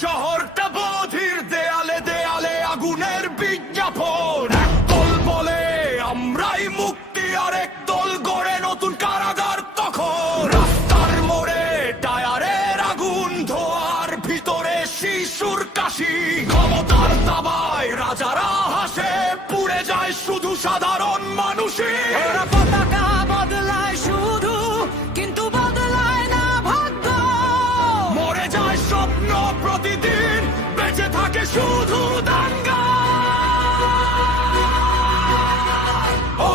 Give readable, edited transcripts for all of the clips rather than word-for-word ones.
শহরটা বধির, দেয়ালে দেয়ালে আগুনের বিজ্ঞাপন। একদল বলে আমরাই মুক্তি, আর একদল গড়ে নতুন কারাগার। তখন রাস্তার মোড়ে টায়ারের আগুন, ধোয়ার ভিতরে শিশুর কাশি। ক্ষমতার দাবায় রাজারা হাসে, পুড়ে যায় শুধু সাধারণ মানুষই। পতাকা বদলায় শুধু, কিন্তু বদলায় না ভাগ্য। মরে যায় স্বপ্ন প্রতিদিন, বেঁচে থাকে শুধু দাঙ্গা।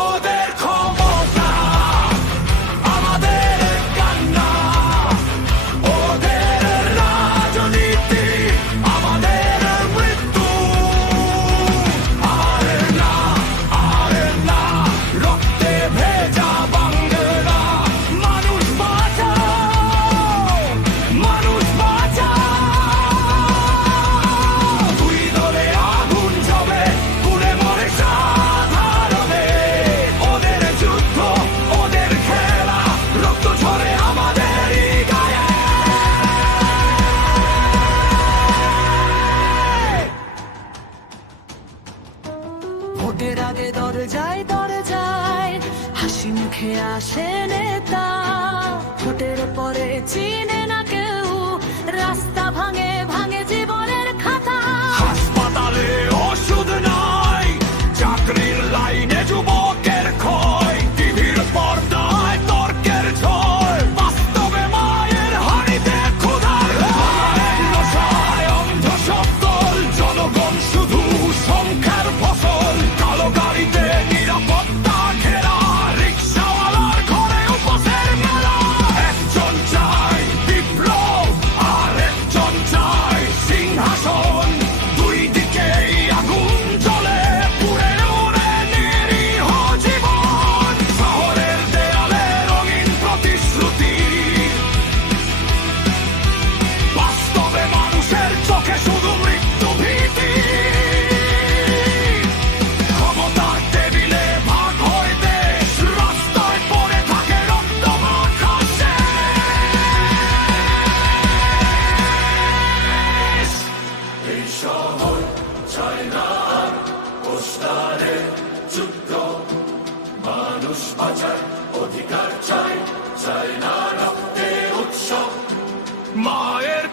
ওদের ক্ষমতা আমাদের কান্না, ওদের রাজনীতি আমাদের মৃত্যু। আর না, আর না, রক্তে ভেজা বাংলা। মানুষ বাঁচাও, মানুষ বাঁচাও। দুই দলে আগুন জ্বলে, পুড়ে মরে সাধারণে। ওদের যুদ্ধ, ওদের খেলা, রক্ত ঝরে আমাদেরই গায়ে। ভোটের আগে দরজায় দরজায় হাসি মুখে আসে নেতা, ভোটের পরে চিনে না কেউ, রাস্তা ভাঙে ভাঙে জীবনের খাতা। হাসপাতালে ওষুধ নাই, চাকরির লাইনে যুবকের ক্ষয়। টিভির পর্দায় তর্কের ঝড়, বাস্তবে মায়ের হাড়িতে ক্ষুধার ভয়। নশায় অন্ধ সকল জনগণ শুধু সংখ্যার ফসল। কালো গাড়িতে নিরাপত্তা ঘেরা, রিক্সাওয়ালার ঘরে উপসের মেলা। একজন চায় বিপ্লব, আর একজন চায় সিংহাসন। দুই দিকেই আগুন জ্বলে, পুড়ে ওরে নিরীহ জীবন। শহরের দেয়ালে রঙিন প্রতিশ্রুতি, বাস্তবে মানুষের চোখে শুধু মৃত্যু ভীতি। ক্ষমতার টেবিলে ভাগ হয় দেশ, রাস্তায় পড়ে থাকে রক্ত মাখা শেষ। এই শহর চায় না আর পোস্টারে যুদ্ধ, মানুষ বাঁচার অধিকার চায়, চায় না রক্তে উৎসব। মায়ের